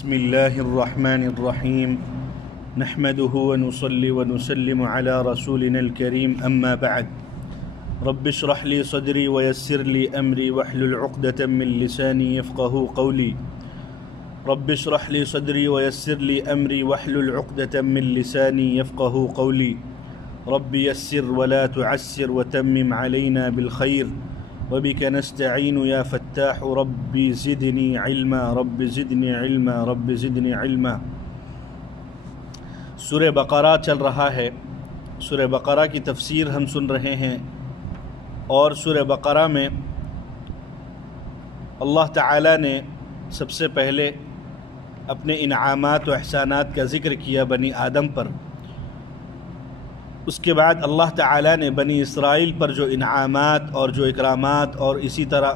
بسم الله الرحمن الرحيم نحمده ونصلي ونسلم على رسولنا الكريم أما بعد رب اشرح لي صدري ويسر لي أمري واحلل عقدة من لساني يفقه قولي رب اشرح لي صدري ويسر لي أمري واحلل عقدة من لساني يفقه قولي رب يسر ولا تعسر وتمم علينا بالخير وبك نستعين يا فتاح ربي زدني علما رب زدني علما رب زدني علما۔ سورہ بقرہ چل رہا ہے، سورہ بقرہ کی تفسیر ہم سن رہے ہیں، اور سورہ بقرہ میں اللہ تعالیٰ نے سب سے پہلے اپنے انعامات و احسانات کا ذکر کیا بنی آدم پر۔ اس کے بعد اللہ تعالیٰ نے بنی اسرائیل پر جو انعامات اور جو اکرامات اور اسی طرح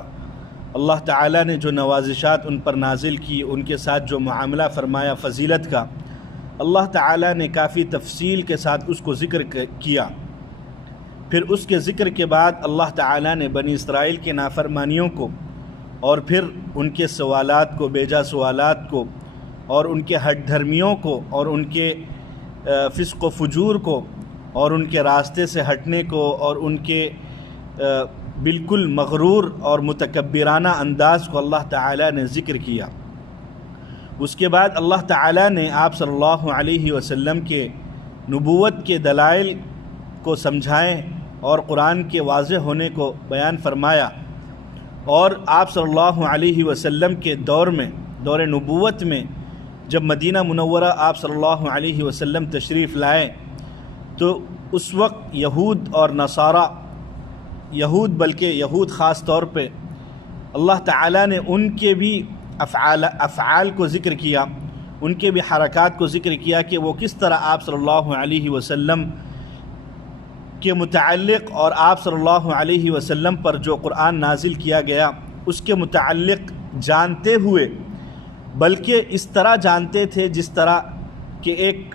اللہ تعالیٰ نے جو نوازشات ان پر نازل کی، ان کے ساتھ جو معاملہ فرمایا فضیلت کا، اللہ تعالیٰ نے کافی تفصیل کے ساتھ اس کو ذکر کیا۔ پھر اس کے ذکر کے بعد اللہ تعالیٰ نے بنی اسرائیل کے نافرمانیوں کو اور پھر ان کے سوالات کو، بیجا سوالات کو، اور ان کے ہٹ دھرمیوں کو، اور ان کے فسق و فجور کو، اور ان کے راستے سے ہٹنے کو، اور ان کے بالکل مغرور اور متکبرانہ انداز کو اللہ تعالیٰ نے ذکر کیا۔ اس کے بعد اللہ تعالیٰ نے آپ صلی اللہ علیہ وسلم کے نبوت کے دلائل کو سمجھائیں اور قرآن کے واضح ہونے کو بیان فرمایا، اور آپ صلی اللہ علیہ وسلم کے دور نبوت میں جب مدینہ منورہ آپ صلی اللہ علیہ وسلم تشریف لائے تو اس وقت یہود اور نصارہ، بلکہ یہود خاص طور پہ اللہ تعالیٰ نے ان کے بھی افعال کو ذکر کیا، ان کے بھی حرکات کو ذکر کیا کہ وہ کس طرح آپ صلی اللہ علیہ وسلم کے متعلق اور آپ صلی اللہ علیہ وسلم پر جو قرآن نازل کیا گیا اس کے متعلق جانتے ہوئے، بلکہ اس طرح جانتے تھے جس طرح کہ ایک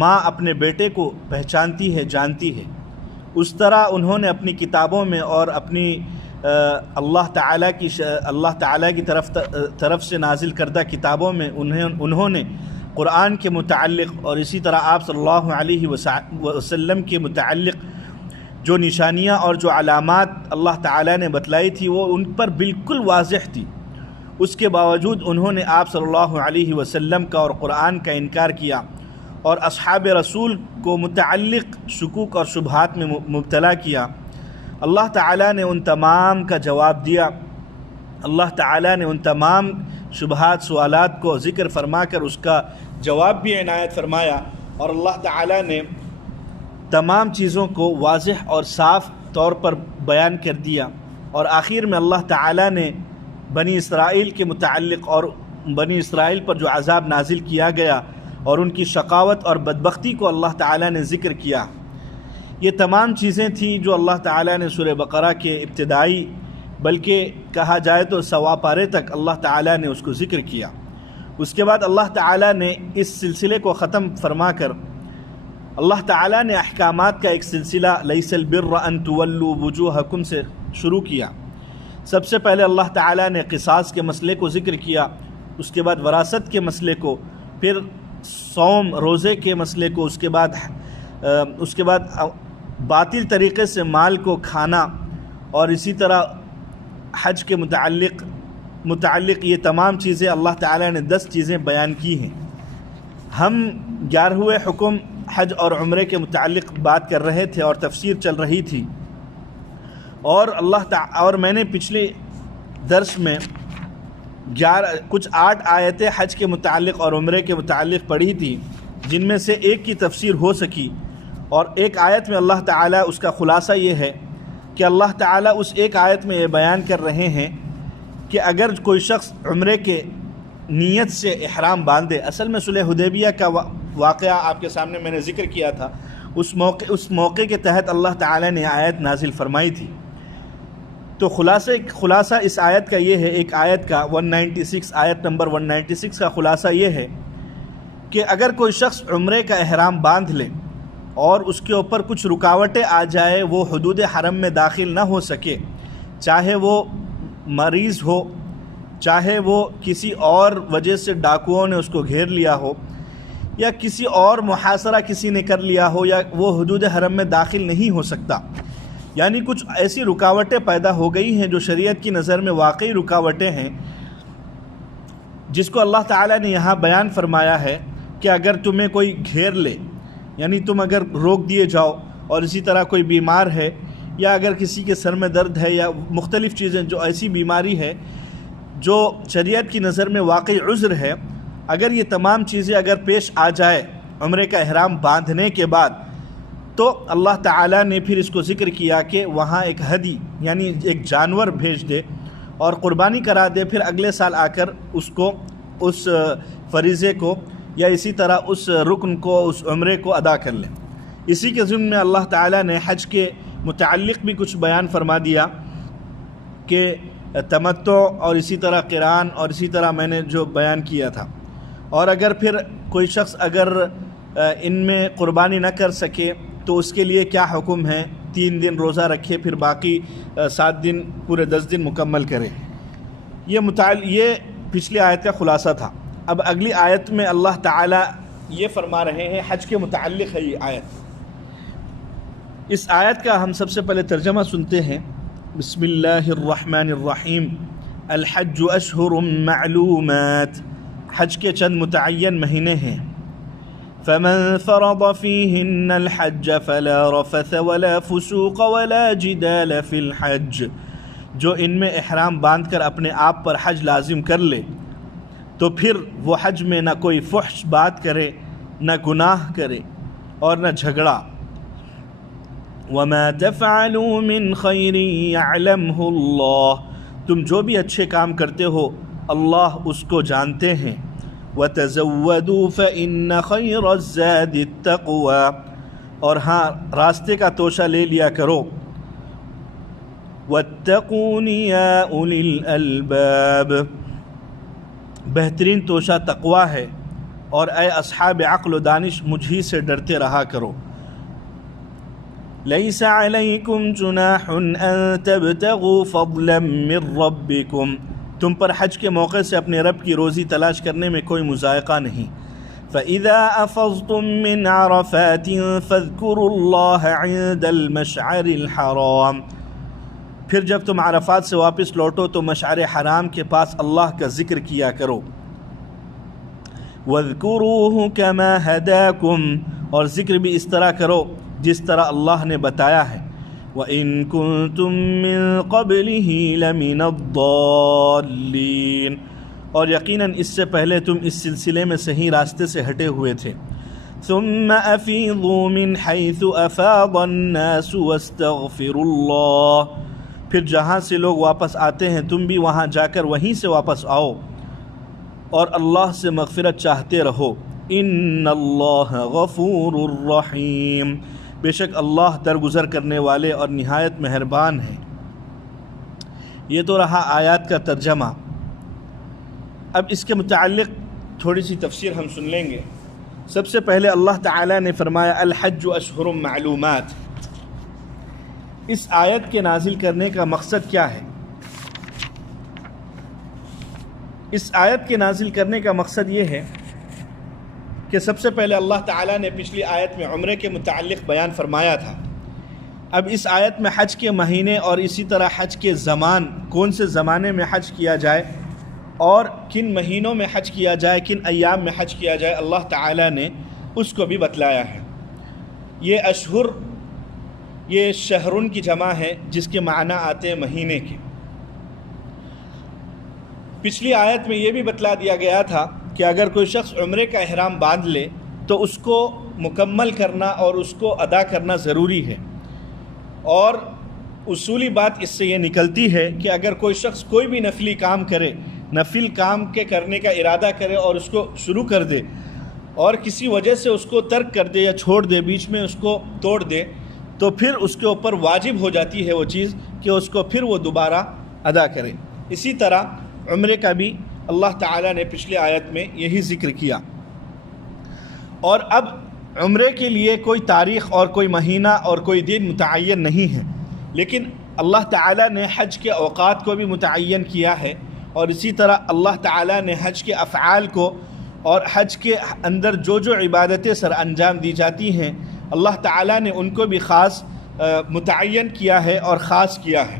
ماں اپنے بیٹے کو پہچانتی ہے، جانتی ہے، اس طرح انہوں نے اپنی کتابوں میں اور اپنی اللہ تعالیٰ کی طرف سے نازل کردہ کتابوں میں انہوں نے قرآن کے متعلق اور اسی طرح آپ صلی اللہ علیہ وسلم کے متعلق جو نشانیاں اور جو علامات اللہ تعالیٰ نے بتلائی تھی وہ ان پر بالکل واضح تھی۔ اس کے باوجود انہوں نے آپ صلی اللہ علیہ وسلم کا اور قرآن کا انکار کیا اور اصحاب رسول کو متعلق شکوک اور شبہات میں مبتلا کیا۔ اللہ تعالیٰ نے ان تمام کا جواب دیا، اللہ تعالیٰ نے ان تمام شبہات سوالات کو ذکر فرما کر اس کا جواب بھی عنایت فرمایا، اور اللہ تعالیٰ نے تمام چیزوں کو واضح اور صاف طور پر بیان کر دیا، اور آخر میں اللہ تعالیٰ نے بنی اسرائیل کے متعلق اور بنی اسرائیل پر جو عذاب نازل کیا گیا اور ان کی شقاوت اور بدبختی کو اللہ تعالیٰ نے ذکر کیا۔ یہ تمام چیزیں تھیں جو اللہ تعالیٰ نے سورہ بقرہ کے ابتدائی، بلکہ کہا جائے تو سوا پارے تک اللہ تعالیٰ نے اس کو ذکر کیا۔ اس کے بعد اللہ تعالیٰ نے اس سلسلے کو ختم فرما کر اللہ تعالیٰ نے احکامات کا ایک سلسلہ لیس البر ان تولوا وجوہکم سے شروع کیا۔ سب سے پہلے اللہ تعالیٰ نے قصاص کے مسئلے کو ذکر کیا، اس کے بعد وراثت کے مسئلے کو، پھر صوم روزے کے مسئلے کو، اس کے بعد باطل طریقے سے مال کو کھانا، اور اسی طرح حج کے متعلق یہ تمام چیزیں اللہ تعالیٰ نے 10 چیزیں بیان کی ہیں۔ ہم 11ویں حکم حج اور عمرے کے متعلق بات کر رہے تھے اور تفسیر چل رہی تھی، اور میں نے پچھلے درس میں کچھ 8 آیتیں حج کے متعلق اور عمرے کے متعلق پڑھی تھی، جن میں سے ایک کی تفسیر ہو سکی، اور ایک آیت میں اللہ تعالیٰ اس کا خلاصہ یہ ہے کہ اللہ تعالیٰ اس ایک آیت میں یہ بیان کر رہے ہیں کہ اگر کوئی شخص عمرے کے نیت سے احرام باندھے، اصل میں صلح حدیبیہ کا واقعہ آپ کے سامنے میں نے ذکر کیا تھا، اس موقع کے تحت اللہ تعالیٰ نے آیت نازل فرمائی تھی۔ تو خلاصہ اس آیت کا یہ ہے، ایک آیت کا 196 آیت نمبر 196 کا خلاصہ یہ ہے کہ اگر کوئی شخص عمرے کا احرام باندھ لے اور اس کے اوپر کچھ رکاوٹیں آ جائے، وہ حدود حرم میں داخل نہ ہو سکے، چاہے وہ مریض ہو، چاہے وہ کسی اور وجہ سے ڈاکوؤں نے اس کو گھیر لیا ہو، یا کسی اور محاصرہ کسی نے کر لیا ہو، یا وہ حدود حرم میں داخل نہیں ہو سکتا، یعنی کچھ ایسی رکاوٹیں پیدا ہو گئی ہیں جو شریعت کی نظر میں واقعی رکاوٹیں ہیں، جس کو اللہ تعالیٰ نے یہاں بیان فرمایا ہے کہ اگر تمہیں کوئی گھیر لے، یعنی تم اگر روک دیے جاؤ، اور اسی طرح کوئی بیمار ہے، یا اگر کسی کے سر میں درد ہے، یا مختلف چیزیں جو ایسی بیماری ہے جو شریعت کی نظر میں واقعی عذر ہے، اگر یہ تمام چیزیں اگر پیش آ جائے عمرے کا احرام باندھنے کے بعد، تو اللہ تعالیٰ نے پھر اس کو ذکر کیا کہ وہاں ایک ہدی یعنی ایک جانور بھیج دے اور قربانی کرا دے، پھر اگلے سال آ کر اس کو اس فریضے کو یا اسی طرح اس رکن کو، اس عمرے کو ادا کر لیں۔ اسی کے ضمن میں اللہ تعالیٰ نے حج کے متعلق بھی کچھ بیان فرما دیا کہ تمتع اور اسی طرح قران اور اسی طرح میں نے جو بیان کیا تھا، اور اگر پھر کوئی شخص اگر ان میں قربانی نہ کر سکے تو اس کے لیے کیا حکم ہے، 3 دن روزہ رکھے، پھر باقی 7 دن پورے 10 دن مکمل کرے۔ یہ پچھلی آیت کا خلاصہ تھا۔ اب اگلی آیت میں اللہ تعالیٰ یہ فرما رہے ہیں، حج کے متعلق ہے یہ آیت۔ اس آیت کا ہم سب سے پہلے ترجمہ سنتے ہیں۔ بسم اللہ الرحمن الرحیم۔ الحج اشہر معلومات، حج کے چند متعین مہینے ہیں۔ فمن فرض فیہن الحج فلا رفث ولا فسوق ولا جدال فی الحج، جو ان میں احرام باندھ کر اپنے آپ پر حج لازم کر لے تو پھر وہ حج میں نہ کوئی فحش بات کرے، نہ گناہ کرے اور نہ جھگڑا۔ وَمَا تَفْعَلُوا مِنْ خَيْرٍ يَعْلَمْهُ اللَّهُ، تم جو بھی اچھے کام کرتے ہو اللہ اس کو جانتے ہیں۔ وَتَزَوَّدُوا فَإِنَّ خَيْرَ الزَّادِ التَّقْوَى، اور ہاں راستے کا توشہ لے لیا کرو۔ وَاتَّقُونِ يَا أُولِي الْأَلْبَابِ، بہترین توشہ تقویٰ ہے، اور اے اصحاب عقل و دانش مجھ ہی سے ڈرتے رہا کرو۔ لَيْسَ عَلَيْكُمْ جُنَاحٌ أَن تَبْتَغُوا فَضْلًا مِّن رَبِّكُمْ، تم پر حج کے موقع سے اپنے رب کی روزی تلاش کرنے میں کوئی مضائقہ نہیں۔ فَإِذَا أَفَضْتُم مِّنْ عَرَفَاتٍ فَاذْكُرُوا اللَّهَ عِندَ الْمَشْعَرِ الْحَرَامِ، پھر جب تم عرفات سے واپس لوٹو تو مشعر حرام کے پاس اللہ کا ذکر کیا کرو۔ وَاذْكُرُوهُ كَمَا هَدَاكُمْ، اور ذکر بھی اس طرح کرو جس طرح اللہ نے بتایا ہے۔ وَإِن كُنتُم مِّن قَبْلِهِ لَمِنَ الضَّالِّينَ، اور یقیناً اس سے پہلے تم اس سلسلے میں صحیح راستے سے ہٹے ہوئے تھے۔ ثُمَّ أَفِيضُوا مِنْ حَيْثُ أَفَاضَ النَّاسُ وَاسْتَغْفِرُوا اللَّهَ، پھر جہاں سے لوگ واپس آتے ہیں تم بھی وہاں جا کر وہیں سے واپس آؤ اور اللہ سے مغفرت چاہتے رہو۔ ان اللہ غفور الرحیم، بے شک اللہ درگزر کرنے والے اور نہایت مہربان ہیں۔ یہ تو رہا آیات کا ترجمہ۔ اب اس کے متعلق تھوڑی سی تفسیر ہم سن لیں گے۔ سب سے پہلے اللہ تعالیٰ نے فرمایا الحج اشہر معلومات۔ اس آیت کے نازل کرنے کا مقصد کیا ہے؟ اس آیت کے نازل کرنے کا مقصد یہ ہے کہ سب سے پہلے اللہ تعالیٰ نے پچھلی آیت میں عمرے کے متعلق بیان فرمایا تھا۔ اب اس آیت میں حج کے مہینے اور اسی طرح حج کے زمان، کون سے زمانے میں حج کیا جائے اور کن مہینوں میں حج کیا جائے، کن ایام میں حج کیا جائے، اللہ تعالیٰ نے اس کو بھی بتلایا ہے۔ یہ اشہر، یہ شہرن کی جمع ہے جس کے معنی آتے ہیں مہینے کے۔ پچھلی آیت میں یہ بھی بتلا دیا گیا تھا کہ اگر کوئی شخص عمرے کا احرام باندھ لے تو اس کو مکمل کرنا اور اس کو ادا کرنا ضروری ہے، اور اصولی بات اس سے یہ نکلتی ہے کہ اگر کوئی شخص کوئی بھی نفلی کام کرے، نفل کام کے کرنے کا ارادہ کرے اور اس کو شروع کر دے اور کسی وجہ سے اس کو ترک کر دے یا چھوڑ دے، بیچ میں اس کو توڑ دے، تو پھر اس کے اوپر واجب ہو جاتی ہے وہ چیز کہ اس کو پھر وہ دوبارہ ادا کرے۔ اسی طرح عمرے کا بھی اللہ تعالیٰ نے پچھلی آیت میں یہی ذکر کیا۔ اور اب عمرے کے لیے کوئی تاریخ اور کوئی مہینہ اور کوئی دن متعین نہیں ہے، لیکن اللہ تعالیٰ نے حج کے اوقات کو بھی متعین کیا ہے، اور اسی طرح اللہ تعالیٰ نے حج کے افعال کو اور حج کے اندر جو جو عبادتیں سر انجام دی جاتی ہیں اللہ تعالیٰ نے ان کو بھی خاص متعین کیا ہے اور خاص کیا ہے۔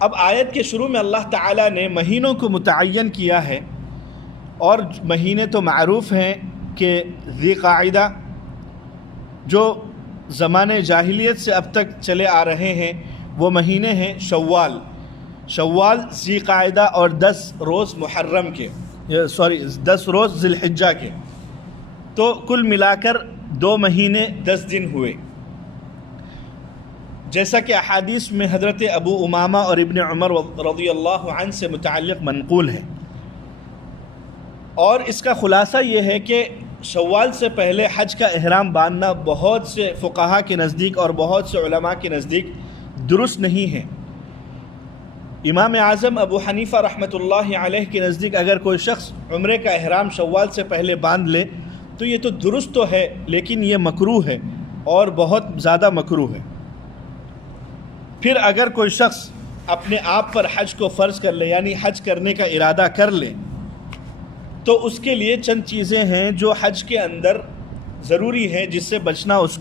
اب آیت کے شروع میں اللہ تعالیٰ نے مہینوں کو متعین کیا ہے، اور مہینے تو معروف ہیں کہ ذی قاعدہ جو زمانے جاہلیت سے اب تک چلے آ رہے ہیں وہ مہینے ہیں شوال، ذی قاعدہ اور 10 روز محرم کے 10 روز ذی الحجہ کے، تو کل ملا کر 2 مہینے 10 دن ہوئے، جیسا کہ احادیث میں حضرت ابو امامہ اور ابن عمر رضی اللہ عنہ سے متعلق منقول ہے۔ اور اس کا خلاصہ یہ ہے کہ شوال سے پہلے حج کا احرام باندھنا بہت سے فقہا کے نزدیک اور بہت سے علماء کے نزدیک درست نہیں ہے۔ امام اعظم ابو حنیفہ رحمۃ اللہ علیہ کے نزدیک اگر کوئی شخص عمرے کا احرام شوال سے پہلے باندھ لے تو یہ تو درست تو ہے، لیکن یہ مکروہ ہے اور بہت زیادہ مکروہ ہے۔ پھر اگر کوئی شخص اپنے آپ پر حج کو فرض کر لے، یعنی حج کرنے کا ارادہ کر لے، تو اس کے لیے چند چیزیں ہیں جو حج کے اندر ضروری ہیں، جس سے بچنا اس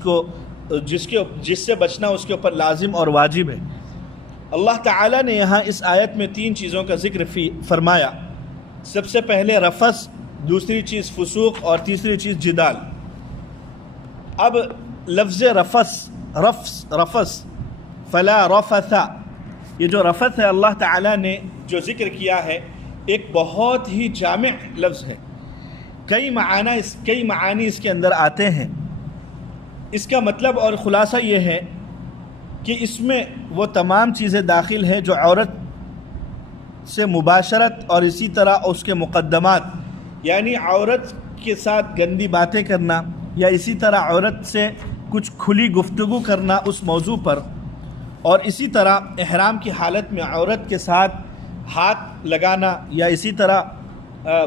کے اوپر لازم اور واجب ہے۔ اللہ تعالیٰ نے یہاں اس آیت میں 3 چیزوں کا ذکر فرمایا۔ سب سے پہلے رفث، دوسری چیز فسوق، اور تیسری چیز جدال۔ اب لفظ رفث فلا رفث، یہ جو رفث ہے اللہ تعالیٰ نے جو ذکر کیا ہے ایک بہت ہی جامع لفظ ہے، کئی معانی اس کے اندر آتے ہیں۔ اس کا مطلب اور خلاصہ یہ ہے کہ اس میں وہ تمام چیزیں داخل ہیں جو عورت سے مباشرت اور اسی طرح اس کے مقدمات، یعنی عورت کے ساتھ گندی باتیں کرنا یا اسی طرح عورت سے کچھ کھلی گفتگو کرنا اس موضوع پر، اور اسی طرح احرام کی حالت میں عورت کے ساتھ ہاتھ لگانا یا اسی طرح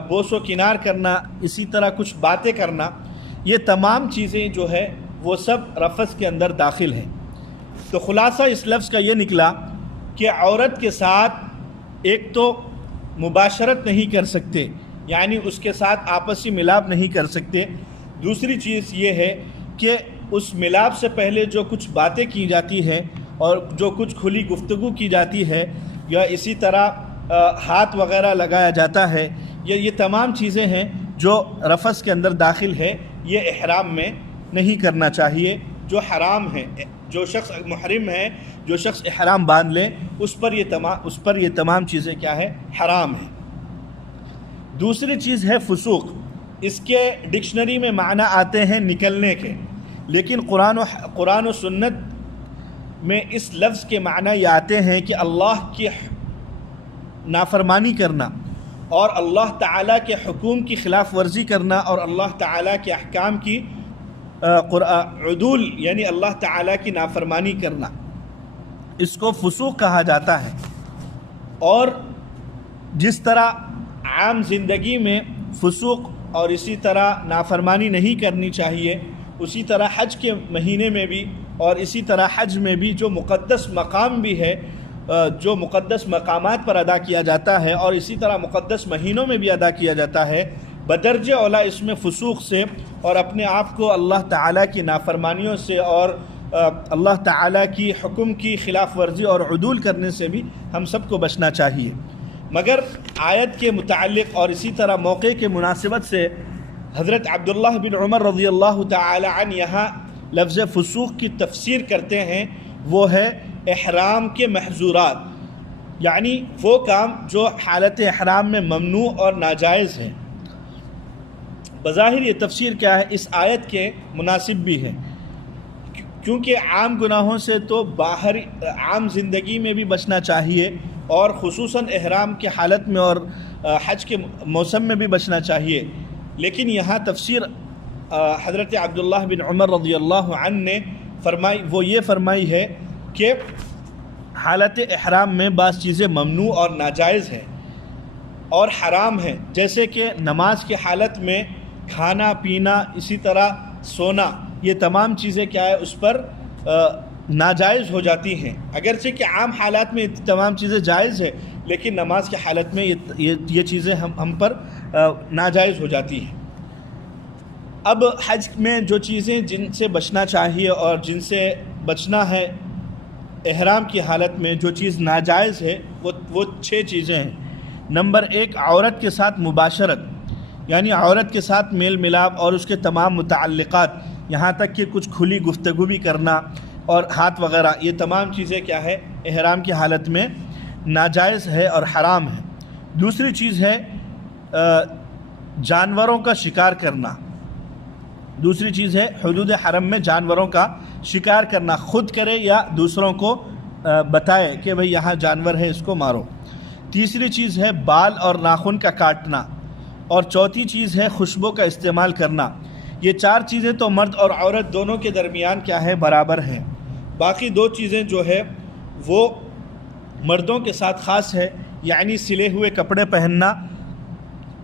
بوس و کنار کرنا، اسی طرح کچھ باتیں کرنا، یہ تمام چیزیں جو ہے وہ سب رفث کے اندر داخل ہیں۔ تو خلاصہ اس لفظ کا یہ نکلا کہ عورت کے ساتھ ایک تو مباشرت نہیں کر سکتے، یعنی اس کے ساتھ آپسی ملاپ نہیں کر سکتے۔ دوسری چیز یہ ہے کہ اس ملاپ سے پہلے جو کچھ باتیں کی جاتی ہیں اور جو کچھ کھلی گفتگو کی جاتی ہے یا اسی طرح ہاتھ وغیرہ لگایا جاتا ہے، یہ تمام چیزیں ہیں جو رفث کے اندر داخل ہے، یہ احرام میں نہیں کرنا چاہیے، جو حرام ہے۔ جو شخص محرم ہے، جو شخص احرام باندھ لے، اس پر یہ تمام چیزیں کیا ہے؟ حرام ہیں۔ دوسری چیز ہے فسوق۔ اس کے ڈکشنری میں معنی آتے ہیں نکلنے کے، لیکن قرآن و سنت میں اس لفظ کے معنی یہ آتے ہیں کہ اللہ کی نافرمانی کرنا اور اللہ تعالیٰ کے حکم کی خلاف ورزی کرنا اور اللہ تعالیٰ کے احکام کی عدول، یعنی اللہ تعالیٰ کی نافرمانی کرنا، اس کو فسوق کہا جاتا ہے۔ اور جس طرح عام زندگی میں فسوق اور اسی طرح نافرمانی نہیں کرنی چاہیے، اسی طرح حج کے مہینے میں بھی اور اسی طرح حج میں بھی جو مقدس مقام بھی ہے، جو مقدس مقامات پر ادا کیا جاتا ہے اور اسی طرح مقدس مہینوں میں بھی ادا کیا جاتا ہے، بدرجہ اولا اس میں فسوق سے اور اپنے آپ کو اللہ تعالیٰ کی نافرمانیوں سے اور اللہ تعالیٰ کی حکم کی خلاف ورزی اور عدول کرنے سے بھی ہم سب کو بچنا چاہیے۔ مگر آیت کے متعلق اور اسی طرح موقع کے مناسبت سے حضرت عبداللہ بن عمر رضی اللہ تعالی عنہ یہاں لفظ فسوق کی تفسیر کرتے ہیں، وہ ہے احرام کے محظورات، یعنی وہ کام جو حالت احرام میں ممنوع اور ناجائز ہیں۔ بظاہر یہ تفسیر کیا ہے؟ اس آیت کے مناسب بھی ہے، کیونکہ عام گناہوں سے تو باہر عام زندگی میں بھی بچنا چاہیے اور خصوصاً احرام کے حالت میں اور حج کے موسم میں بھی بچنا چاہیے، لیکن یہاں تفسیر حضرت عبداللہ بن عمر رضی اللہ عنہ نے وہ یہ فرمائی ہے کہ حالت احرام میں بعض چیزیں ممنوع اور ناجائز ہیں اور حرام ہیں، جیسے کہ نماز کی حالت میں کھانا پینا، اسی طرح سونا، یہ تمام چیزیں کیا ہے؟ اس پر ناجائز ہو جاتی ہیں، اگرچہ کہ عام حالات میں یہ تمام چیزیں جائز ہے، لیکن نماز کی حالت میں یہ چیزیں ہم پر ناجائز ہو جاتی ہیں۔ اب حج میں جو چیزیں جن سے بچنا چاہیے اور جن سے بچنا ہے احرام کی حالت میں، جو چیز ناجائز ہے وہ 6 چیزیں ہیں۔ نمبر 1، عورت کے ساتھ مباشرت، یعنی عورت کے ساتھ میل ملاپ اور اس کے تمام متعلقات، یہاں تک کہ کچھ کھلی گفتگو بھی کرنا اور ہاتھ وغیرہ، یہ تمام چیزیں کیا ہے احرام کی حالت میں ناجائز ہے اور حرام ہے۔ دوسری چیز ہے جانوروں کا شکار کرنا، دوسری چیز ہے حدود حرم میں جانوروں کا شکار کرنا، خود کرے یا دوسروں کو بتائے کہ بھئی یہاں جانور ہے اس کو مارو۔ تیسری چیز ہے بال اور ناخن کا کاٹنا، اور چوتھی چیز ہے خوشبو کا استعمال کرنا۔ یہ 4 چیزیں تو مرد اور عورت دونوں کے درمیان کیا ہے برابر ہیں، باقی 2 چیزیں جو ہے وہ مردوں کے ساتھ خاص ہے، یعنی سلے ہوئے کپڑے پہننا،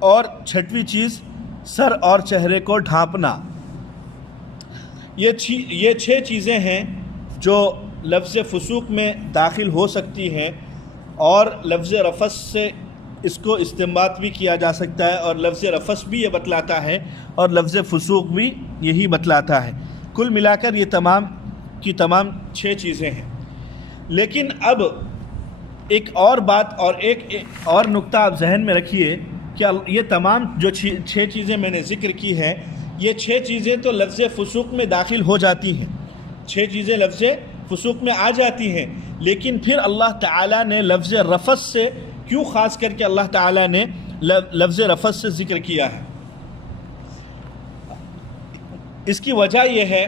اور 6ویں چیز سر اور چہرے کو ڈھانپنا۔ یہ 6 چیزیں ہیں جو لفظ فسوق میں داخل ہو سکتی ہیں، اور لفظ رفث سے اس کو استنباط بھی کیا جا سکتا ہے، اور لفظ رفث بھی یہ بتلاتا ہے اور لفظ فسوق بھی یہی بتلاتا ہے۔ کل ملا کر یہ تمام کی تمام 6 چیزیں ہیں۔ لیکن اب ایک اور بات اور ایک اور نقطہ آپ ذہن میں رکھیے کہ یہ تمام جو 6 چیزیں میں نے ذکر کی ہیں، یہ 6 چیزیں تو لفظ فسوق میں داخل ہو جاتی ہیں، 6 چیزیں لفظ فسوق میں آ جاتی ہیں، لیکن پھر اللہ تعالیٰ نے لفظ رفث سے کیوں خاص کر کے اللہ تعالیٰ نے لفظ رفث سے ذکر کیا ہے؟ اس کی وجہ یہ ہے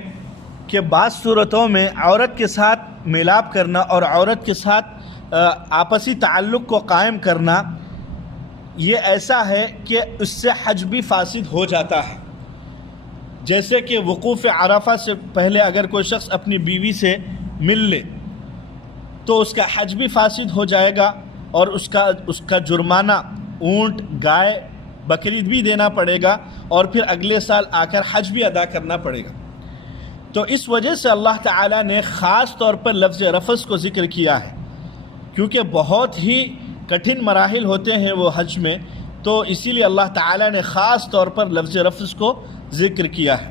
کہ بعض صورتوں میں عورت کے ساتھ میلاپ کرنا اور عورت کے ساتھ آپسی تعلق کو قائم کرنا یہ ایسا ہے کہ اس سے حج بھی فاسد ہو جاتا ہے۔ جیسے کہ وقوف عرفہ سے پہلے اگر کوئی شخص اپنی بیوی سے مل لے تو اس کا حج بھی فاسد ہو جائے گا، اور اس کا جرمانہ اونٹ، گائے، بکری بھی دینا پڑے گا، اور پھر اگلے سال آ کر حج بھی ادا کرنا پڑے گا۔ تو اس وجہ سے اللہ تعالیٰ نے خاص طور پر لفظ رفث کو ذکر کیا ہے، کیونکہ بہت ہی کٹھن مراحل ہوتے ہیں وہ حج میں، تو اسی لیے اللہ تعالیٰ نے خاص طور پر لفظ رفث کو ذکر کیا ہے۔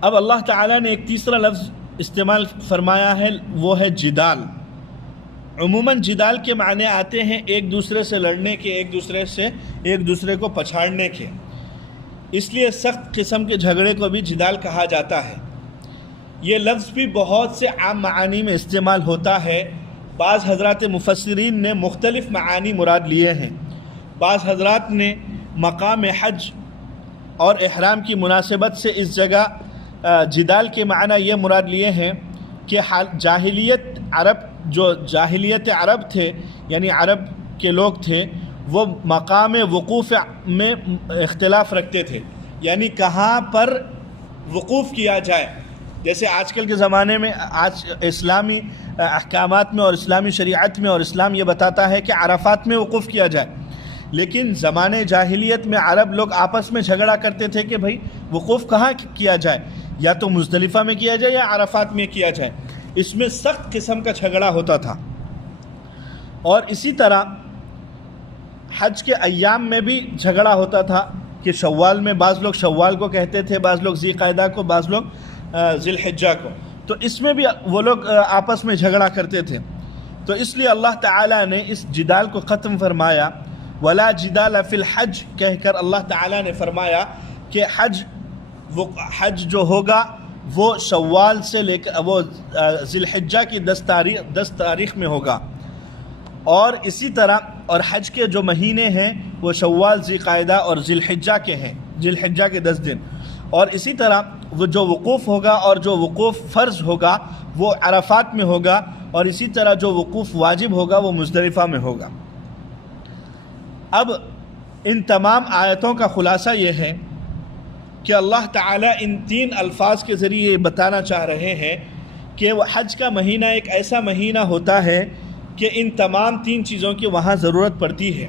اب اللہ تعالیٰ نے ایک تیسرا لفظ استعمال فرمایا ہے، وہ ہے جدال۔ عموماً جدال کے معنی آتے ہیں ایک دوسرے سے لڑنے کے، ایک دوسرے کو پچھاڑنے کے، اس لیے سخت قسم کے جھگڑے کو بھی جدال کہا جاتا ہے۔ یہ لفظ بھی بہت سے عام معانی میں استعمال ہوتا ہے، بعض حضرات مفسرین نے مختلف معانی مراد لیے ہیں۔ بعض حضرات نے مقام حج اور احرام کی مناسبت سے اس جگہ جدال کے معنی یہ مراد لیے ہیں کہ جاہلیت عرب تھے، یعنی عرب کے لوگ تھے، وہ مقام وقوف میں اختلاف رکھتے تھے، یعنی کہاں پر وقوف کیا جائے۔ جیسے آج کل کے زمانے میں آج اسلامی احکامات میں اور اسلامی شریعت میں اور اسلام یہ بتاتا ہے کہ عرفات میں وقوف کیا جائے، لیکن زمانے جاہلیت میں عرب لوگ آپس میں جھگڑا کرتے تھے کہ بھئی وقوف کہاں کیا جائے، یا تو مزدلفہ میں کیا جائے یا عرفات میں کیا جائے۔ اس میں سخت قسم کا جھگڑا ہوتا تھا۔ اور اسی طرح حج کے ایام میں بھی جھگڑا ہوتا تھا کہ شوال میں بعض لوگ شوال کو کہتے تھے، بعض لوگ ذی قعدہ کو، بعض لوگ ذی الحجہ کو، تو اس میں بھی وہ لوگ آپس میں جھگڑا کرتے تھے۔ تو اس لیے اللہ تعالیٰ نے اس جدال کو ختم فرمایا، وَلَا جِدَالَ فِي الْحَجِّ کہہ کر اللہ تعالیٰ نے فرمایا کہ حج جو ہوگا وہ شوال سے لے کر وہ ذی الحجہ کی 10 تاریخ میں ہوگا، اور اسی طرح اور حج کے جو مہینے ہیں وہ شوال، ذی قعدہ اور ذی الحجہ کے ہیں، ذی الحجہ کے 10 دن، اور اسی طرح وہ جو وقوف ہوگا اور جو وقوف فرض ہوگا وہ عرفات میں ہوگا، اور اسی طرح جو وقوف واجب ہوگا وہ مزدلفہ میں ہوگا۔ اب ان تمام آیتوں کا خلاصہ یہ ہے کہ اللہ تعالیٰ ان 3 الفاظ کے ذریعے یہ بتانا چاہ رہے ہیں کہ وہ حج کا مہینہ ایک ایسا مہینہ ہوتا ہے کہ ان تمام 3 چیزوں کی وہاں ضرورت پڑتی ہے،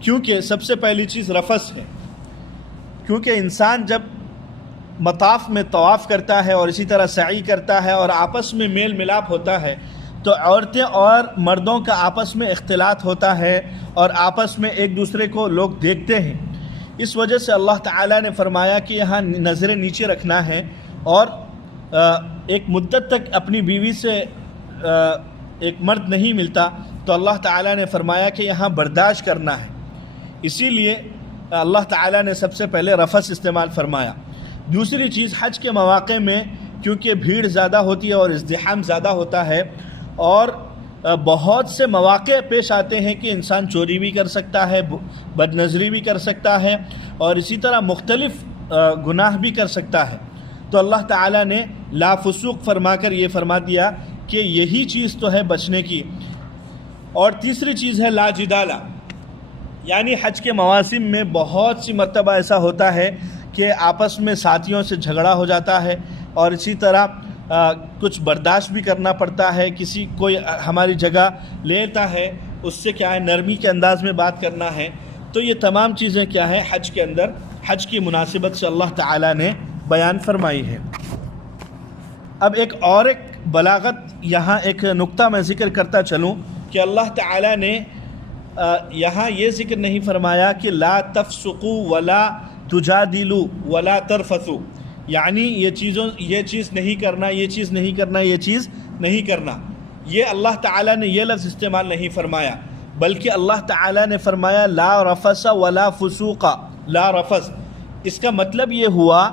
کیونکہ سب سے پہلی چیز رفث ہے، کیونکہ انسان جب مطاف میں طواف کرتا ہے اور اسی طرح سعی کرتا ہے اور آپس میں میل ملاپ ہوتا ہے تو عورتیں اور مردوں کا آپس میں اختلاط ہوتا ہے اور آپس میں ایک دوسرے کو لوگ دیکھتے ہیں۔ اس وجہ سے اللہ تعالیٰ نے فرمایا کہ یہاں نظریں نیچے رکھنا ہے اور ایک مدت تک اپنی بیوی سے ایک مرد نہیں ملتا تو اللہ تعالیٰ نے فرمایا کہ یہاں برداشت کرنا ہے، اسی لیے اللہ تعالیٰ نے سب سے پہلے رفث استعمال فرمایا۔ دوسری چیز، حج کے مواقع میں کیونکہ بھیڑ زیادہ ہوتی ہے اور ازدحام زیادہ ہوتا ہے اور بہت سے مواقع پیش آتے ہیں کہ انسان چوری بھی کر سکتا ہے، بد نظری بھی کر سکتا ہے اور اسی طرح مختلف گناہ بھی کر سکتا ہے، تو اللہ تعالیٰ نے لا فسوق فرما کر یہ فرما دیا کہ یہی چیز تو ہے بچنے کی۔ اور تیسری چیز ہے لا جدالہ، یعنی حج کے مواسم میں بہت سی مرتبہ ایسا ہوتا ہے کہ آپس میں ساتھیوں سے جھگڑا ہو جاتا ہے اور اسی طرح کچھ برداشت بھی کرنا پڑتا ہے، کوئی ہماری جگہ لیتا ہے اس سے کیا ہے نرمی کے انداز میں بات کرنا ہے، تو یہ تمام چیزیں کیا ہے حج کے اندر حج کی مناسبت سے اللہ تعالیٰ نے بیان فرمائی ہے۔ اب ایک بلاغت یہاں ایک نقطہ میں ذکر کرتا چلوں کہ اللہ تعالیٰ نے یہاں یہ ذکر نہیں فرمایا کہ لا تفسقوا ولا تجادلوا ولا ترفثوا، یعنی یہ چیز نہیں کرنا، یہ چیز نہیں کرنا، یہ چیز نہیں کرنا، یہ اللہ تعالیٰ نے یہ لفظ استعمال نہیں فرمایا، بلکہ اللہ تعالیٰ نے فرمایا لا رفث ولا فسوق، لا رفث۔ اس کا مطلب یہ ہوا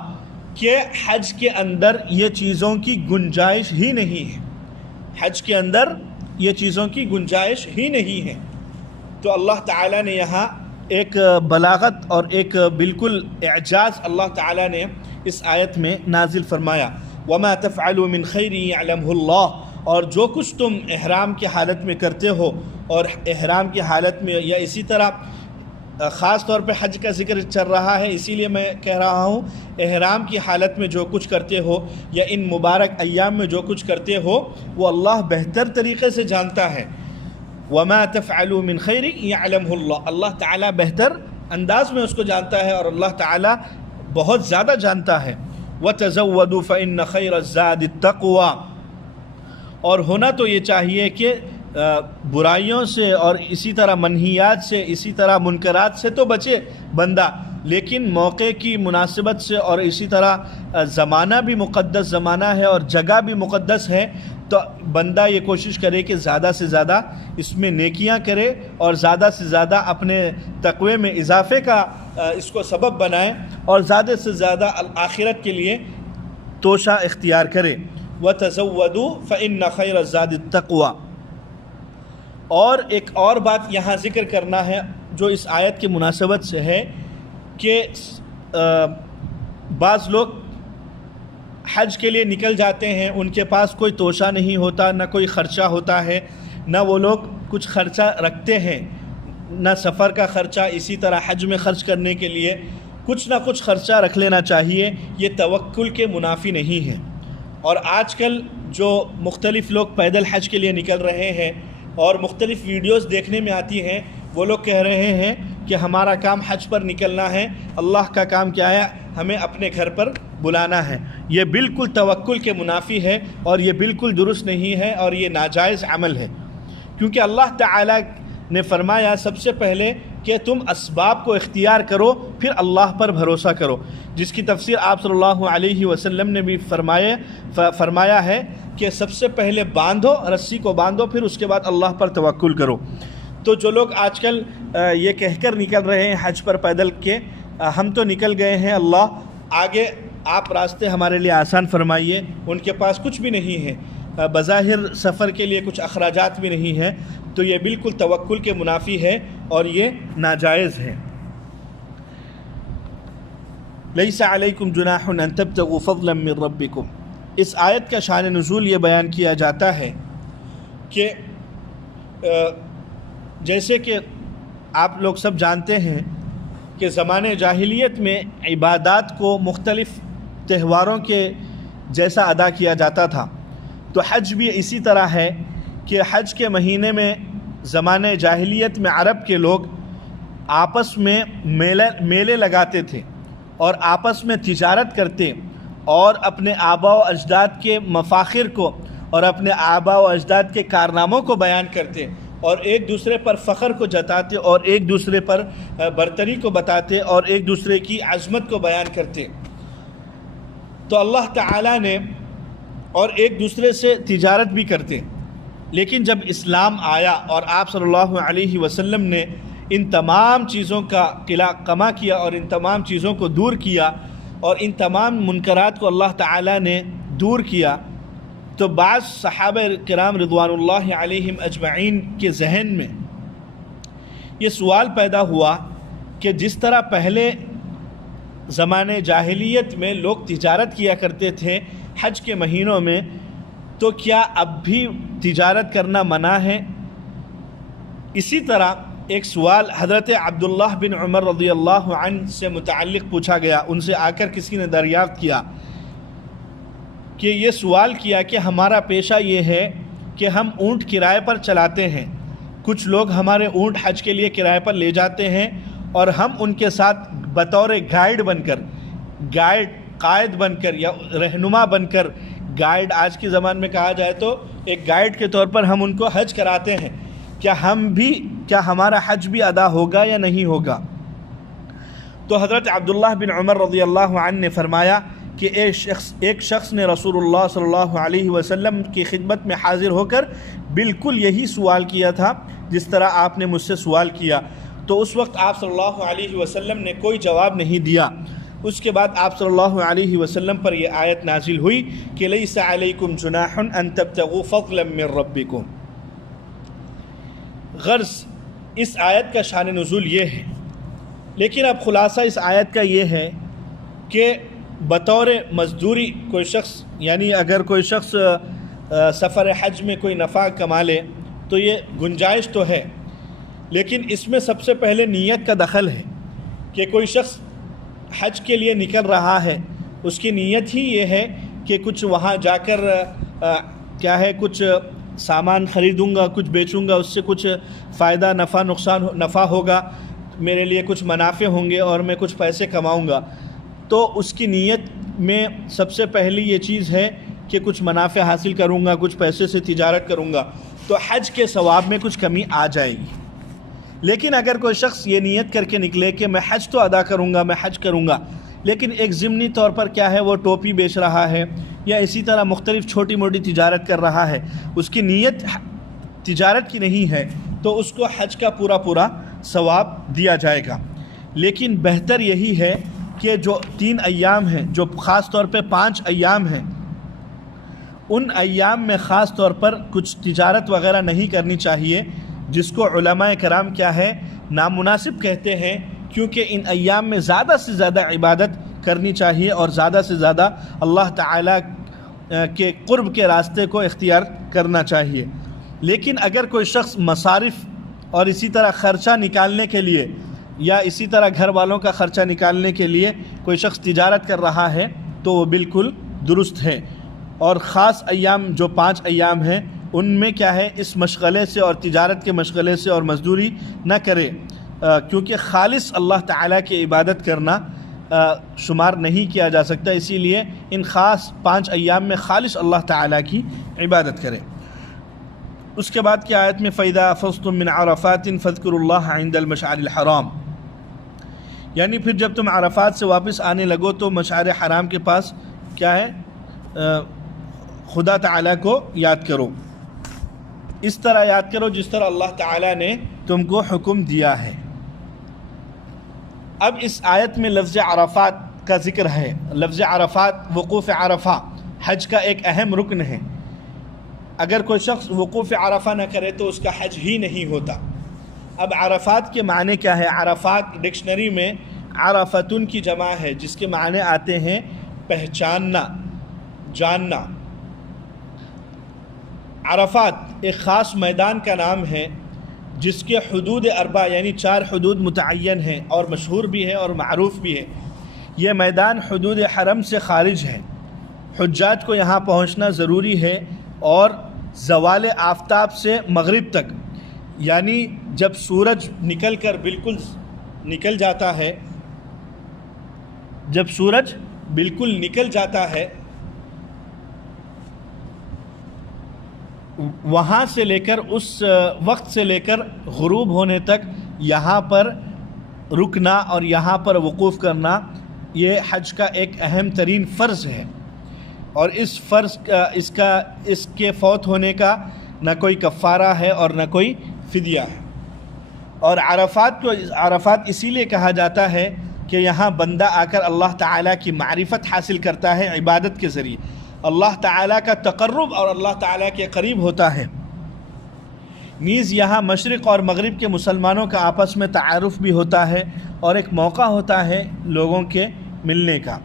کہ حج کے اندر یہ چیزوں کی گنجائش ہی نہیں ہے، حج کے اندر یہ چیزوں کی گنجائش ہی نہیں ہے۔ تو اللہ تعالیٰ نے یہاں ایک بلاغت اور ایک بالکل اعجاز اللہ تعالیٰ نے اس آیت میں نازل فرمایا، وَمَا تَفْعَلُوا مِنْ خَيْرٍ يَعْلَمْهُ اللَّهُ، اور جو کچھ تم احرام کی حالت میں کرتے ہو، اور احرام کی حالت میں یا اسی طرح خاص طور پہ حج کا ذکر چل رہا ہے اسی لیے میں کہہ رہا ہوں، احرام کی حالت میں جو کچھ کرتے ہو یا ان مبارک ایام میں جو کچھ کرتے ہو وہ اللہ بہتر طریقے سے جانتا ہے۔ وَمَا تَفْعَلُوا مِنْ خَيْرٍ يَعْلَمْهُ اللَّهُ، اللہ تعالیٰ بہتر انداز میں اس کو جانتا ہے اور اللہ تعالیٰ بہت زیادہ جانتا ہے۔ وَتَزَوَّدُوا فَإِنَّ خَيْرَ الزَّادِ التَّقْوَى، اور ہونا تو یہ چاہیے کہ برائیوں سے اور اسی طرح منہیات سے، اسی طرح منکرات سے تو بچے بندہ، لیکن موقع کی مناسبت سے اور اسی طرح زمانہ بھی مقدس زمانہ ہے اور جگہ بھی مقدس ہے، تو بندہ یہ کوشش کرے کہ زیادہ سے زیادہ اس میں نیکیاں کرے اور زیادہ سے زیادہ اپنے تقوی میں اضافے کا اس کو سبب بنائے اور زیادہ سے زیادہ آخرت کے لیے توشہ اختیار کرے۔ وَتَزَوَّدُوا فَإِنَّ خَيْرَ الزَّادِ التَّقْوَى۔ اور ایک اور بات یہاں ذکر کرنا ہے جو اس آیت کی مناسبت سے ہے کہ بعض لوگ حج کے لیے نکل جاتے ہیں، ان کے پاس کوئی توشہ نہیں ہوتا، نہ کوئی خرچہ ہوتا ہے، نہ وہ لوگ کچھ خرچہ رکھتے ہیں، نہ سفر کا خرچہ، اسی طرح حج میں خرچ کرنے کے لیے کچھ نہ کچھ خرچہ رکھ لینا چاہیے، یہ توکل کے منافی نہیں ہے۔ اور آج کل جو مختلف لوگ پیدل حج کے لیے نکل رہے ہیں اور مختلف ویڈیوز دیکھنے میں آتی ہیں، وہ لوگ کہہ رہے ہیں کہ ہمارا کام حج پر نکلنا ہے، اللہ کا کام کیا ہے، ہمیں اپنے گھر پر بلانا ہے۔ یہ بالکل توکل کے منافی ہے اور یہ بالکل درست نہیں ہے اور یہ ناجائز عمل ہے، کیونکہ اللہ تعالیٰ نے فرمایا سب سے پہلے کہ تم اسباب کو اختیار کرو، پھر اللہ پر بھروسہ کرو، جس کی تفسیر آپ صلی اللہ علیہ وسلم نے بھی فرمایا ہے کہ سب سے پہلے باندھو، رسی کو باندھو، پھر اس کے بعد اللہ پر توکل کرو۔ تو جو لوگ آج کل یہ کہہ کر نکل رہے ہیں حج پر پیدل کے ہم تو نکل گئے ہیں، اللہ آگے آپ راستے ہمارے لیے آسان فرمائیے، ان کے پاس کچھ بھی نہیں ہے، بظاہر سفر کے لیے کچھ اخراجات بھی نہیں ہیں، تو یہ بالکل توکل کے منافی ہے اور یہ ناجائز ہے۔ لیس علیکم جناح ان تبتغوا فضلا من ربکم، اس آیت کا شان نزول یہ بیان کیا جاتا ہے کہ جیسے کہ آپ لوگ سب جانتے ہیں کہ زمانے جاہلیت میں عبادات کو مختلف تہواروں کے جیسا ادا کیا جاتا تھا، تو حج بھی اسی طرح ہے کہ حج کے مہینے میں زمانے جاہلیت میں عرب کے لوگ آپس میں میلے لگاتے تھے اور آپس میں تجارت کرتے اور اپنے آباء و اجداد کے مفاخر کو اور اپنے آباء و اجداد کے کارناموں کو بیان کرتے اور ایک دوسرے پر فخر کو جتاتے اور ایک دوسرے پر برتری کو بتاتے اور ایک دوسرے کی عظمت کو بیان کرتے، تو اللہ تعالیٰ نے اور ایک دوسرے سے تجارت بھی کرتے۔ لیکن جب اسلام آیا اور آپ صلی اللہ علیہ وسلم نے ان تمام چیزوں کا قلع کما کیا اور ان تمام چیزوں کو دور کیا اور ان تمام منکرات کو اللہ تعالیٰ نے دور کیا، تو بعض صحابہ کرام رضوان اللہ علیہم اجمعین کے ذہن میں یہ سوال پیدا ہوا کہ جس طرح پہلے زمانے جاہلیت میں لوگ تجارت کیا کرتے تھے حج کے مہینوں میں، تو کیا اب بھی تجارت کرنا منع ہے؟ اسی طرح ایک سوال حضرت عبداللہ بن عمر رضی اللہ عنہ سے متعلق پوچھا گیا، ان سے آ کر کسی نے دریافت کیا کہ یہ سوال کیا کہ ہمارا پیشہ یہ ہے کہ ہم اونٹ کرائے پر چلاتے ہیں، کچھ لوگ ہمارے اونٹ حج کے لیے کرائے پر لے جاتے ہیں اور ہم ان کے ساتھ بطور گائیڈ بن کر، قائد بن کر یا رہنما بن کر، گائیڈ آج کے زمان میں کہا جائے تو ایک گائیڈ کے طور پر ہم ان کو حج کراتے ہیں، کیا ہمارا حج بھی ادا ہوگا یا نہیں ہوگا؟ تو حضرت عبداللہ بن عمر رضی اللہ عنہ نے فرمایا کہ ایک شخص نے رسول اللہ صلی اللہ علیہ وسلم کی خدمت میں حاضر ہو کر بالکل یہی سوال کیا تھا جس طرح آپ نے مجھ سے سوال کیا، تو اس وقت آپ صلی اللہ علیہ وسلم نے کوئی جواب نہیں دیا۔ اس کے بعد آپ صلی اللہ علیہ وسلم پر یہ آیت نازل ہوئی کہ لیس علیکم جناح ان تبتغوا فضلا من ربکم۔ غرض اس آیت کا شان نزول یہ ہے، لیکن اب خلاصہ اس آیت کا یہ ہے کہ بطور مزدوری کوئی شخص، یعنی اگر کوئی شخص سفر حج میں کوئی نفع کما لے تو یہ گنجائش تو ہے، لیکن اس میں سب سے پہلے نیت کا دخل ہے کہ کوئی شخص حج کے لیے نکل رہا ہے، اس کی نیت ہی یہ ہے کہ کچھ وہاں جا کر کچھ سامان خریدوں گا، کچھ بیچوں گا، اس سے کچھ فائدہ نفع ہوگا، میرے لیے کچھ منافع ہوں گے اور میں کچھ پیسے کماؤں گا، تو اس کی نیت میں سب سے پہلی یہ چیز ہے کہ کچھ منافع حاصل کروں گا، کچھ پیسے سے تجارت کروں گا، تو حج کے ثواب میں کچھ کمی آ جائے گی۔ لیکن اگر کوئی شخص یہ نیت کر کے نکلے کہ میں حج تو ادا کروں گا، میں حج کروں گا، لیکن ایک ضمنی طور پر کیا ہے وہ ٹوپی بیچ رہا ہے یا اسی طرح مختلف چھوٹی موٹی تجارت کر رہا ہے، اس کی نیت تجارت کی نہیں ہے، تو اس کو حج کا پورا ثواب دیا جائے گا۔ لیکن بہتر یہی ہے کہ جو 3 ایام ہیں، جو خاص طور پہ 5 ایام ہیں، ان ایام میں خاص طور پر کچھ تجارت وغیرہ نہیں کرنی چاہیے، جس کو علماء کرام کیا ہے نامناسب کہتے ہیں، کیونکہ ان ایام میں زیادہ سے زیادہ عبادت کرنی چاہیے اور زیادہ سے زیادہ اللہ تعالیٰ کے قرب کے راستے کو اختیار کرنا چاہیے۔ لیکن اگر کوئی شخص مصارف اور اسی طرح خرچہ نکالنے کے لیے یا اسی طرح گھر والوں کا خرچہ نکالنے کے لیے کوئی شخص تجارت کر رہا ہے تو وہ بالکل درست ہے، اور خاص ایام جو 5 ایام ہیں ان میں کیا ہے اس مشغلے سے اور تجارت کے مشغلے سے اور مزدوری نہ کرے، کیونکہ خالص اللہ تعالیٰ کی عبادت کرنا شمار نہیں کیا جا سکتا، اسی لیے ان خاص 5 ایام میں خالص اللہ تعالیٰ کی عبادت کرے۔ اس کے بعد کی آیت میں فَإِذَا أَفَضْتُم مِّنْ عَرَفَاتٍ فَاذْكُرُوا اللَّهَ عِندَ الْمَشْعَرِ الْحَرَامِ، یعنی پھر جب تم عرفات سے واپس آنے لگو تو مشعر حرام کے پاس کیا ہے خدا تعالیٰ کو یاد کرو، اس طرح یاد کرو جس طرح اللہ تعالیٰ نے تم کو حکم دیا ہے۔ اب اس آیت میں لفظ عرفات کا ذکر ہے۔ لفظ عرفات وقوف عرفہ حج کا ایک اہم رکن ہے، اگر کوئی شخص وقوف عرفہ نہ کرے تو اس کا حج ہی نہیں ہوتا۔ اب عرفات کے معنی کیا ہے؟ عرفات ڈکشنری میں عرفتن کی جمع ہے، جس کے معنی آتے ہیں پہچاننا، جاننا۔ عرفات ایک خاص میدان کا نام ہے جس کے حدود 4 یعنی 4 حدود متعین ہیں اور مشہور بھی ہے اور معروف بھی ہے۔ یہ میدان حدود حرم سے خارج ہے، حجاج کو یہاں پہنچنا ضروری ہے، اور زوال آفتاب سے مغرب تک، یعنی جب سورج بالکل نکل جاتا ہے، جب سورج بالکل نکل جاتا ہے، وہاں سے لے کر اس وقت سے لے کر غروب ہونے تک یہاں پر رکنا اور یہاں پر وقوف کرنا یہ حج کا ایک اہم ترین فرض ہے، اور اس فرض کا اس کے فوت ہونے کا نہ کوئی کفارہ ہے اور نہ کوئی فدیہ ہے۔ اور عرفات اسی لیے کہا جاتا ہے کہ یہاں بندہ آ کر اللہ تعالیٰ کی معرفت حاصل کرتا ہے عبادت کے ذریعے، اللہ تعالیٰ کا تقرب اور اللہ تعالیٰ کے قریب ہوتا ہے۔ نیز یہاں مشرق اور مغرب کے مسلمانوں کا آپس میں تعارف بھی ہوتا ہے اور ایک موقع ہوتا ہے لوگوں کے ملنے کا۔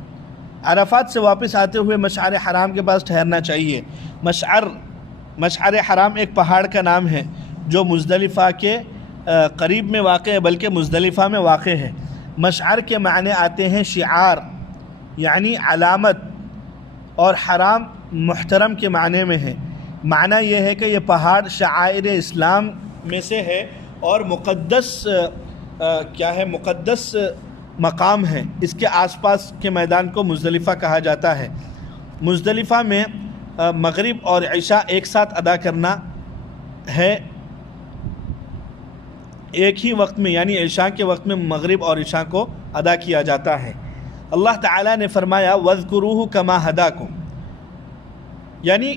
عرفات سے واپس آتے ہوئے مشعر حرام کے پاس ٹھہرنا چاہیے۔ مشعر حرام ایک پہاڑ کا نام ہے جو مزدلفہ کے قریب میں واقع ہے، بلکہ مزدلفہ میں واقع ہے۔ مشعر کے معنی آتے ہیں شعار یعنی علامت، اور حرام محترم کے معنی میں ہے۔ معنی یہ ہے کہ یہ پہاڑ شعائر اسلام میں سے ہے اور مقدس مقام ہے۔ اس کے آس پاس کے میدان کو مزدلفہ کہا جاتا ہے۔ مزدلفہ میں مغرب اور عشاء ایک ساتھ ادا کرنا ہے، ایک ہی وقت میں، یعنی عشاء کے وقت میں مغرب اور عشاء کو ادا کیا جاتا ہے۔ اللہ تعالیٰ نے فرمایا وَاذْكُرُوهُ كَمَا هَدَاكُمْ، یعنی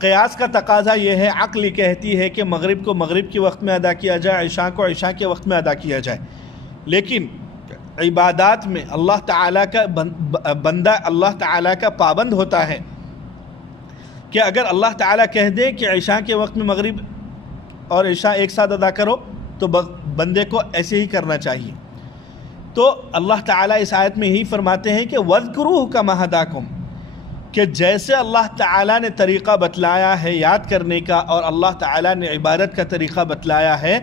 قیاس کا تقاضا یہ ہے، عقل یہ کہتی ہے کہ مغرب کو مغرب کے وقت میں ادا کیا جائے، عشاء کو عشاء کے وقت میں ادا کیا جائے، لیکن عبادات میں اللہ تعالیٰ کا بندہ اللہ تعالیٰ کا پابند ہوتا ہے کہ اگر اللہ تعالیٰ کہہ دے کہ عشاء کے وقت میں مغرب اور عشاء ایک ساتھ ادا کرو تو بندے کو ایسے ہی کرنا چاہیے۔ تو اللہ تعالیٰ اس آیت میں یہی فرماتے ہیں کہ وَاذْكُرُوهُ كَمَا هَدَاكُمْ، کہ جیسے اللہ تعالیٰ نے طریقہ بتلایا ہے یاد کرنے کا اور اللہ تعالیٰ نے عبادت کا طریقہ بتلایا ہے،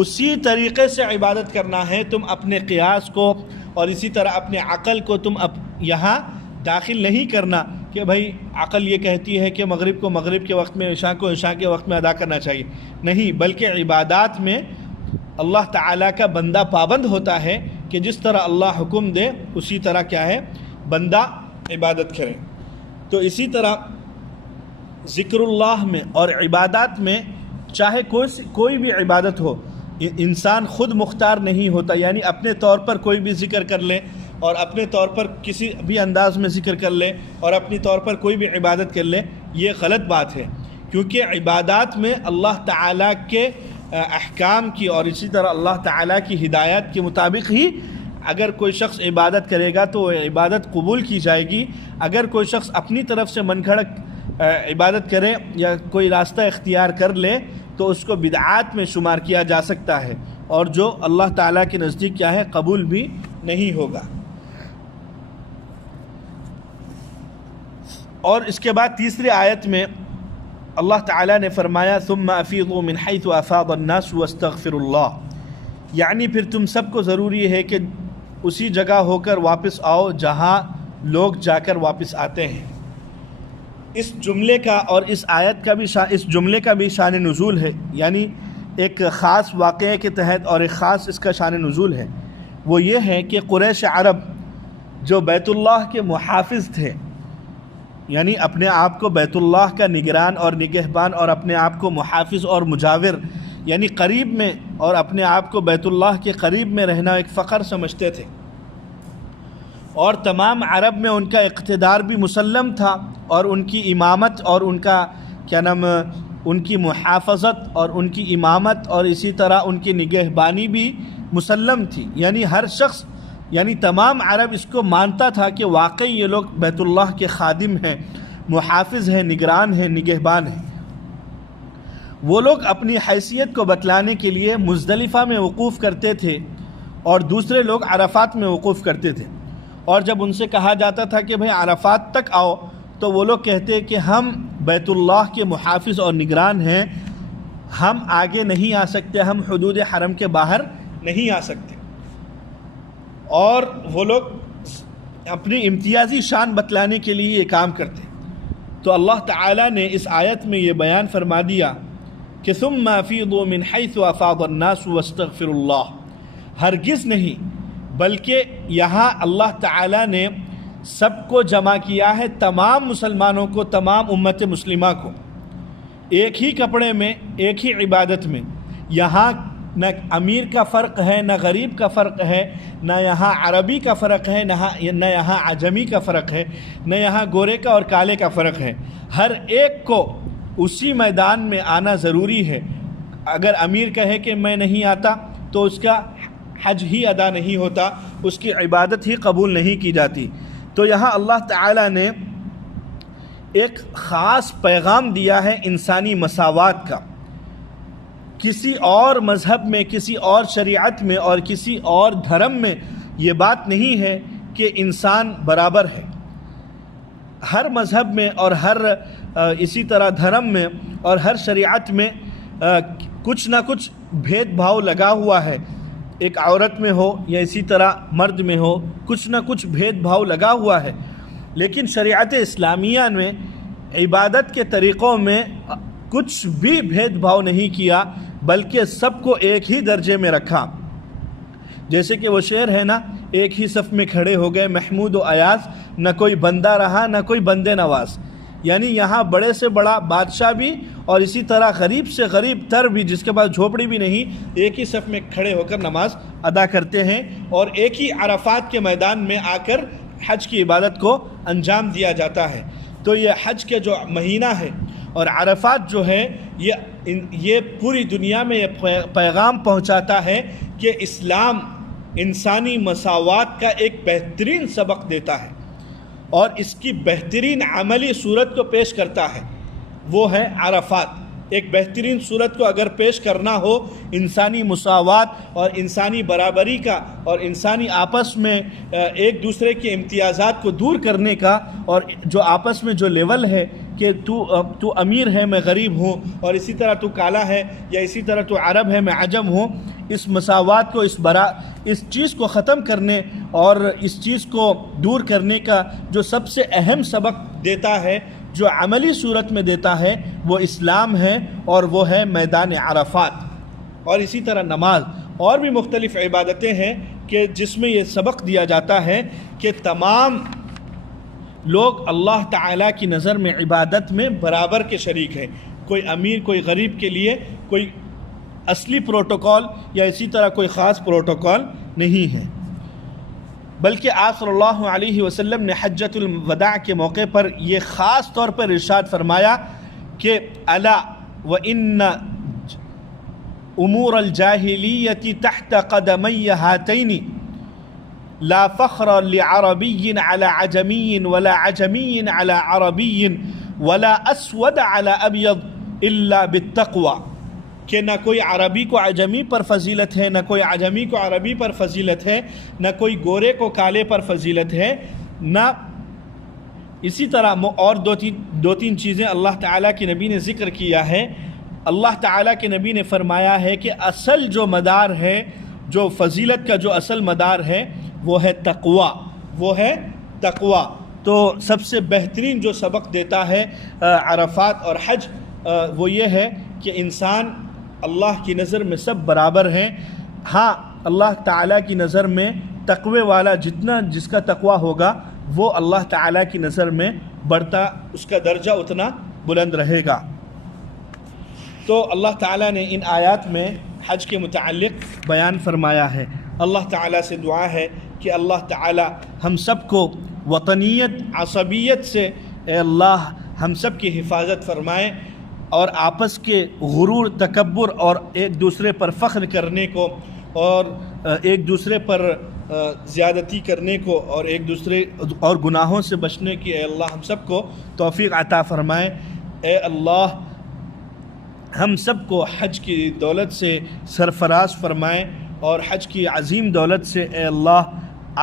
اسی طریقے سے عبادت کرنا ہے۔ تم اپنے قیاس کو اور اسی طرح اپنے عقل کو تم یہاں داخل نہیں کرنا کہ بھائی عقل یہ کہتی ہے کہ مغرب کو مغرب کے وقت میں، عشاء کو عشاء کے وقت میں ادا کرنا چاہیے، نہیں، بلکہ عبادات میں اللہ تعالیٰ کا بندہ پابند ہوتا ہے کہ جس طرح اللہ حکم دے اسی طرح کیا ہے بندہ عبادت کرے۔ تو اسی طرح ذکر اللہ میں اور عبادات میں چاہے کوئی بھی عبادت ہو، انسان خود مختار نہیں ہوتا، یعنی اپنے طور پر کوئی بھی ذکر کر لے اور اپنے طور پر کسی بھی انداز میں ذکر کر لے اور اپنی طور پر کوئی بھی عبادت کر لے، یہ غلط بات ہے، کیونکہ عبادات میں اللہ تعالیٰ کے احکام کی اور اسی طرح اللہ تعالیٰ کی ہدایت کے مطابق ہی اگر کوئی شخص عبادت کرے گا تو وہ عبادت قبول کی جائے گی۔ اگر کوئی شخص اپنی طرف سے من گھڑت عبادت کرے یا کوئی راستہ اختیار کر لے تو اس کو بدعات میں شمار کیا جا سکتا ہے، اور جو اللہ تعالیٰ کے نزدیک کیا ہے قبول بھی نہیں ہوگا۔ اور اس کے بعد تیسری آیت میں اللہ تعالیٰ نے فرمایا ثم افیضوا من حیث افاض الناس واستغفروا اللہ، یعنی پھر تم سب کو ضروری ہے کہ اسی جگہ ہو کر واپس آؤ جہاں لوگ جا کر واپس آتے ہیں۔ اس جملے کا اور اس آیت کا بھی اس جملے کا بھی شان نزول ہے، یعنی ایک خاص واقعے کے تحت اور ایک خاص اس کا شان نزول ہے۔ وہ یہ ہے کہ قریش عرب جو بیت اللہ کے محافظ تھے، یعنی اپنے آپ کو بیت اللہ کا نگران اور نگہبان اور اپنے آپ کو محافظ اور مجاور، یعنی قریب میں، اور اپنے آپ کو بیت اللہ کے قریب میں رہنا ایک فخر سمجھتے تھے، اور تمام عرب میں ان کا اقتدار بھی مسلم تھا، اور ان کی امامت اور ان کا ان کی محافظت اور ان کی امامت اور اسی طرح ان کی نگہبانی بھی مسلم تھی، یعنی ہر شخص، یعنی تمام عرب اس کو مانتا تھا کہ واقعی یہ لوگ بیت اللہ کے خادم ہیں، محافظ ہیں، نگران ہیں، نگہبان ہیں۔ وہ لوگ اپنی حیثیت کو بتلانے کے لیے مزدلفہ میں وقوف کرتے تھے اور دوسرے لوگ عرفات میں وقوف کرتے تھے، اور جب ان سے کہا جاتا تھا کہ بھئی عرفات تک آؤ تو وہ لوگ کہتے کہ ہم بیت اللہ کے محافظ اور نگران ہیں، ہم آگے نہیں آ سکتے، ہم حدود حرم کے باہر نہیں آ سکتے، اور وہ لوگ اپنی امتیازی شان بتلانے کے لیے یہ کام کرتے۔ تو اللہ تعالیٰ نے اس آیت میں یہ بیان فرما دیا کہ ثم افیضوا من حیث افاض الناس واستغفروا اللہ، ہرگز نہیں، بلکہ یہاں اللہ تعالیٰ نے سب کو جمع کیا ہے، تمام مسلمانوں کو، تمام امت مسلمہ کو، ایک ہی کپڑے میں، ایک ہی عبادت میں۔ یہاں نہ امیر کا فرق ہے، نہ غریب کا فرق ہے، نہ یہاں عربی کا فرق ہے، نہ یہاں عجمی کا فرق ہے، نہ یہاں گورے کا اور کالے کا فرق ہے۔ ہر ایک کو اسی میدان میں آنا ضروری ہے۔ اگر امیر کہے کہ میں نہیں آتا تو اس کا حج ہی ادا نہیں ہوتا، اس کی عبادت ہی قبول نہیں کی جاتی۔ تو یہاں اللہ تعالیٰ نے ایک خاص پیغام دیا ہے انسانی مساوات کا۔ کسی اور مذہب میں، کسی اور شریعت میں اور کسی اور دھرم میں یہ بات نہیں ہے کہ انسان برابر ہے۔ ہر مذہب میں اور ہر اسی طرح دھرم میں اور ہر شریعت میں کچھ نہ کچھ بھید بھاؤ لگا ہوا ہے۔ ایک عورت میں ہو یا اسی طرح مرد میں ہو، کچھ نہ کچھ بھید بھاؤ لگا ہوا ہے۔ لیکن شریعت اسلامیہ میں عبادت کے طریقوں میں کچھ بھی بھید بھاؤ نہیں کیا، بلکہ سب کو ایک ہی درجے میں رکھا۔ جیسے کہ وہ شعر ہے نا، ایک ہی صف میں کھڑے ہو گئے محمود و ایاز، نہ کوئی بندہ رہا نہ کوئی بندے نواز۔ یعنی یہاں بڑے سے بڑا بادشاہ بھی اور اسی طرح غریب سے غریب تر بھی، جس کے پاس جھوپڑی بھی نہیں، ایک ہی صف میں کھڑے ہو کر نماز ادا کرتے ہیں، اور ایک ہی عرفات کے میدان میں آ کر حج کی عبادت کو انجام دیا جاتا ہے۔ تو یہ حج کے جو مہینہ ہے اور عرفات جو ہے، یہ پوری دنیا میں یہ پیغام پہنچاتا ہے کہ اسلام انسانی مساوات کا ایک بہترین سبق دیتا ہے اور اس کی بہترین عملی صورت کو پیش کرتا ہے، وہ ہے عرفات۔ ایک بہترین صورت کو اگر پیش کرنا ہو انسانی مساوات اور انسانی برابری کا اور انسانی آپس میں ایک دوسرے کے امتیازات کو دور کرنے کا، اور جو آپس میں جو لیول ہے کہ تو امیر ہے میں غریب ہوں، اور اسی طرح تو کالا ہے یا اسی طرح تو عرب ہے میں عجم ہوں، اس مساوات کو، اس چیز کو ختم کرنے اور اس چیز کو دور کرنے کا جو سب سے اہم سبق دیتا ہے، جو عملی صورت میں دیتا ہے، وہ اسلام ہے، اور وہ ہے میدان عرفات۔ اور اسی طرح نماز اور بھی مختلف عبادتیں ہیں کہ جس میں یہ سبق دیا جاتا ہے کہ تمام لوگ اللہ تعالیٰ کی نظر میں عبادت میں برابر کے شریک ہیں۔ کوئی امیر کوئی غریب کے لیے کوئی اصلی پروٹوکول یا اسی طرح کوئی خاص پروٹوکول نہیں ہے، بلکہ آپ صلی اللہ علیہ وسلم نے حجۃ الوداع کے موقع پر یہ خاص طور پر ارشاد فرمایا کہ الا وان امور الجاہلیۃ تحت قدمی ہاتین لا فخر لعربی علی عجمی ولا عجمی علی عربی ولا اسود علی ابیض الا بالتقوی، کہ نہ کوئی عربی کو عجمی پر فضیلت ہے، نہ کوئی عجمی کو عربی پر فضیلت ہے، نہ کوئی گورے کو کالے پر فضیلت ہے، نہ اسی طرح اور دو تین چیزیں اللہ تعالیٰ کے نبی نے ذکر کیا ہے۔ اللہ تعالیٰ کے نبی نے فرمایا ہے کہ اصل جو مدار ہے، جو فضیلت کا جو اصل مدار ہے، وہ ہے تقوی، وہ ہے تقوی۔ تو سب سے بہترین جو سبق دیتا ہے عرفات اور حج، وہ یہ ہے کہ انسان اللہ کی نظر میں سب برابر ہیں۔ ہاں، اللہ تعالیٰ کی نظر میں تقوی والا جس کا تقوی ہوگا وہ اللہ تعالیٰ کی نظر میں بڑھتا، اس کا درجہ اتنا بلند رہے گا۔ تو اللہ تعالیٰ نے ان آیات میں حج کے متعلق بیان فرمایا ہے۔ اللہ تعالیٰ سے دعا ہے کہ اللہ تعالیٰ ہم سب کو وطنیت، عصبیت سے اے اللہ ہم سب کی حفاظت فرمائے، اور آپس کے غرور، تکبر اور ایک دوسرے پر فخر کرنے کو اور ایک دوسرے پر زیادتی کرنے کو اور ایک دوسرے اور گناہوں سے بچنے کی اے اللہ ہم سب کو توفیق عطا فرمائے۔ اے اللہ ہم سب کو حج کی دولت سے سرفراز فرمائے، اور حج کی عظیم دولت سے اے اللہ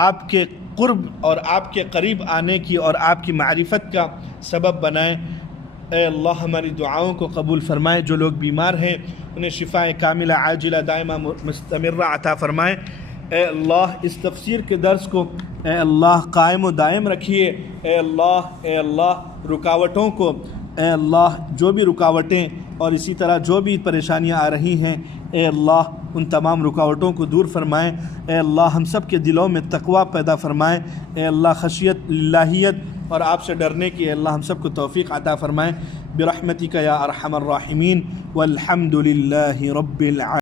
آپ کے قرب اور آپ کے قریب آنے کی اور آپ کی معرفت کا سبب بنائے۔ اے اللہ ہماری دعاؤں کو قبول فرمائے، جو لوگ بیمار ہیں انہیں شفاء کاملہ عاجلہ دائمہ مستمرہ عطا فرمائے۔ اے اللہ اس تفسیر کے درس کو اے اللہ قائم و دائم رکھیے۔ اے اللہ رکاوٹوں کو اے اللہ جو بھی رکاوٹیں اور اسی طرح جو بھی پریشانیاں آ رہی ہیں اے اللہ ان تمام رکاوٹوں کو دور فرمائیں۔ اے اللہ ہم سب کے دلوں میں تقوی پیدا فرمائیں۔ اے اللہ خشیت اللہیت اور آپ سے ڈرنے کی اے اللہ ہم سب کو توفیق عطا فرمائیں برحمتک یا ارحم الراحمین والحمد للہ رب العالمین۔